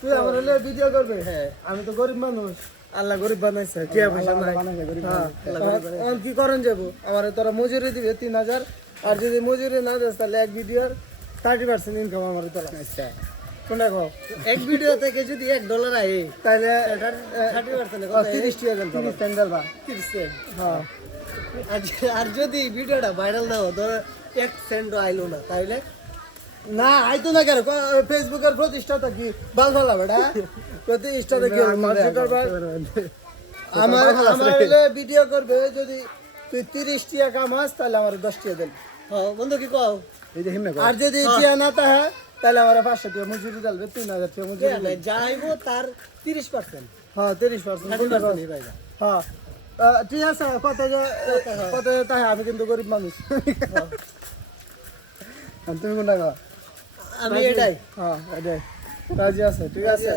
তুই আমার হলে ভিডিও করবে হ্যাঁ আমি তো গরিব মানুষ আল্লাহ গরিব বানাইছে কি পয়সা নাই কি করেন যাবো আমার তোরা মজুরি দিবে 3000 আর যদি মজুরি না দেস তাহলে এক ভিডিওর 30% ইনকাম আমার তোরা আচ্ছা কোনটা কও এক ভিডিও থেকে যদি $1 আয় তাহলে 30% 30 টাকা দেন 30 সেন্ট দাও 30 সেন্ট হ্যাঁ আর যদি ভিডিওটা ভাইরাল না হয় ধর 1 সেন্ট আইলো না তাহলে না আইতো না কেন ফেসবুকের প্রতিষ্ঠাতা কি বাল ফালা বেটা প্রতিষ্ঠাতা কি মার্জি করবা আমার হলে ভিডিও করবে যদি তুই 30 টাকা কামাস তাহলে আমার 10 টাকা দেন হ্যাঁ বন্ধু কি কও এই যে হিমনে আর যদি টিয়া না তা তাহলে আমার 500 টাকা মজুরি দিলবে 3000 টাকা মজুরি যাইবো তার 30% হ্যাঁ 30% হ্যাঁ ঠিক আছে কত তাই আমি কিন্তু গরিব মানুষ তুমি কোনটা আমি এটাই হ্যাঁ এটাই রাজি আছে ঠিক আছে